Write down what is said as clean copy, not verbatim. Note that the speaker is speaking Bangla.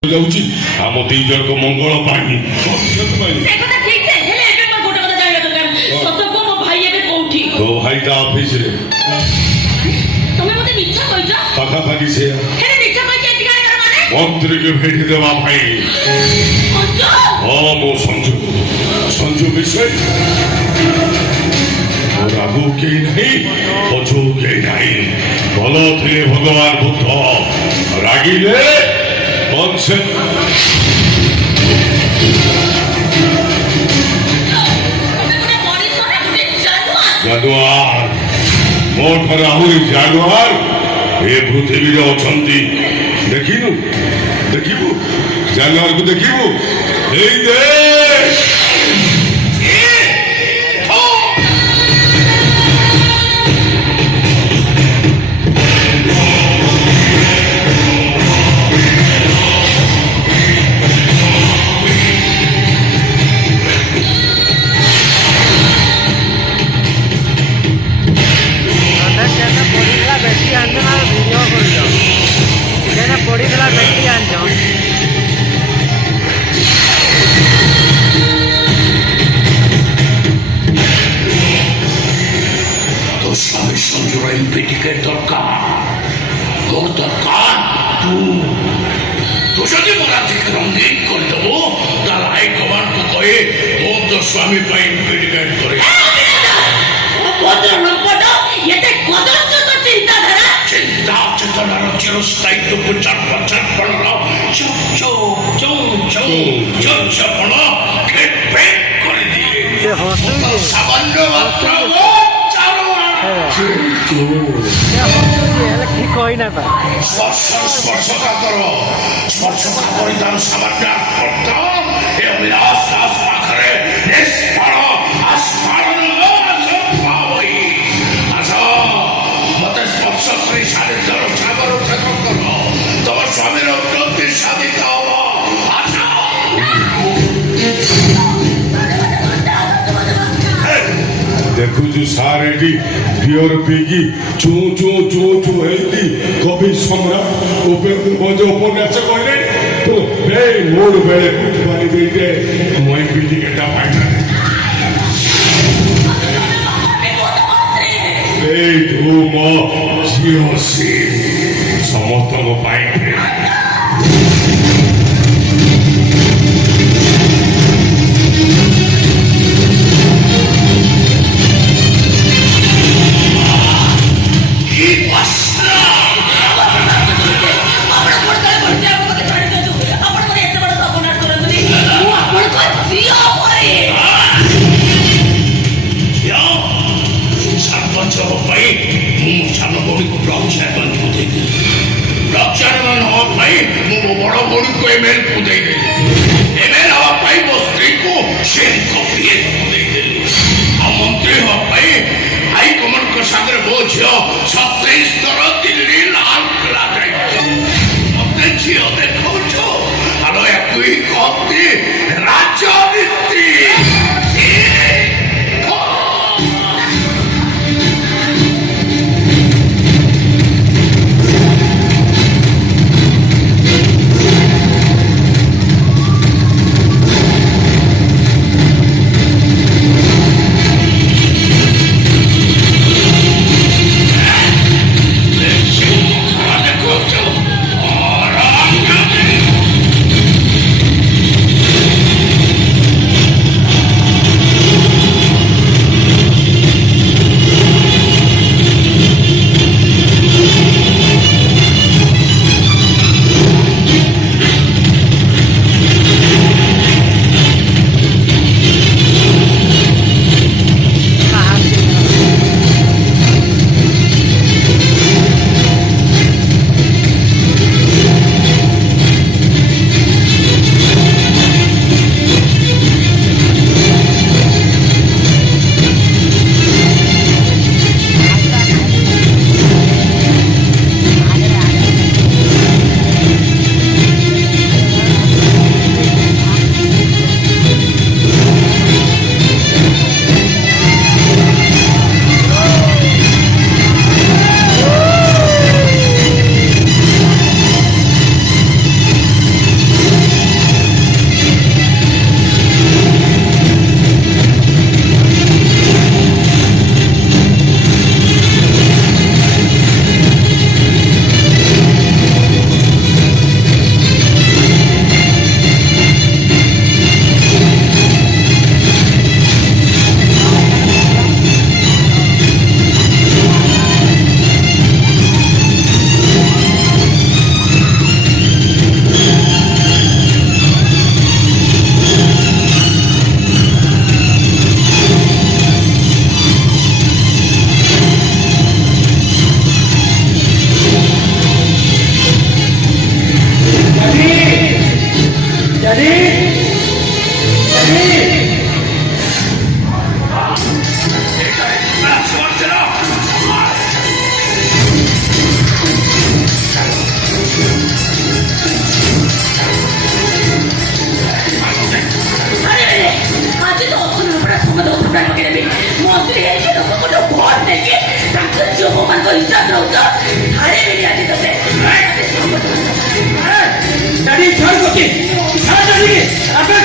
ଯାଉଛି ଆମ ଦି ଜଣଙ୍କ ମଙ୍ଗଳ ପାଇଁ। ତୋ ଭାଇ ତା ଅଫିସରେ ପାଖାପାଖି ସେୟା ମନ୍ତ୍ରୀକୁ ଭେଟି ଦେବା ପାଇଁ। ହଁ ମୁଁ ସଞ୍ଜୁ ବିଷୟ ମୋର ଆଗକୁ କେହି ନାହିଁ ପଛକୁ କେହି ନାହିଁ। ଭଲ ଥିଲେ ଭଗବାନ ବୁଦ୍ଧ, ରାଗିଲେ ଜାନୁଆର ମୋ ଠାରୁ ଆହୁରି ଜାନୁଆର ଏ ପୃଥିବୀରେ ଅଛନ୍ତି। ଦେଖିବୁ ଜାନୁଆରକୁ ଦେଖିବୁ। ଏଇ ଦେ টিকেট দরকার, তোর দরকার তু যদি মোরা থেকে রঙিন করে দেবো তাহলে হাইকমান্ডকে কয়ে ও তোর স্বামী পাই টিকেট করে চিন্তা চেতনার চিরস্থায়িত্বকে চাটপড় চৌচপণ খেট ফেট করে দিয়ে সামান্য মাত্র স্পর্শকা করে তার সামান্য পাখরে মতে স্পর্শ করে সাড়ে সাগর করো তোমার স্বামীর উন্নতির সাধিত হব। দেখুଛୁ ସାର୍ ଏଠି ବିଅର ପିଇକି ଚୁଁ ଚୁଁ ଚୁଁ ଚୁଁ ହେଇକି କବି ସମ୍ରାଟ ଉପନ୍ୟାସ କହିଲେ ତ ଏଇ ମୋର ବେଳେ ପାଣି ଦେଇଦେ ମୁଇଁ ବି ଟିକେଟା ପାଇନା। ଏଇଠୁ ମୋ ଝିଅ ସି ସମସ୍ତଙ୍କ ପାଇଁ मोमान को इज्जत रहुतो थारे भी आदि तते काय ते संबंध दाढी छाड होती छाड दाढी आपण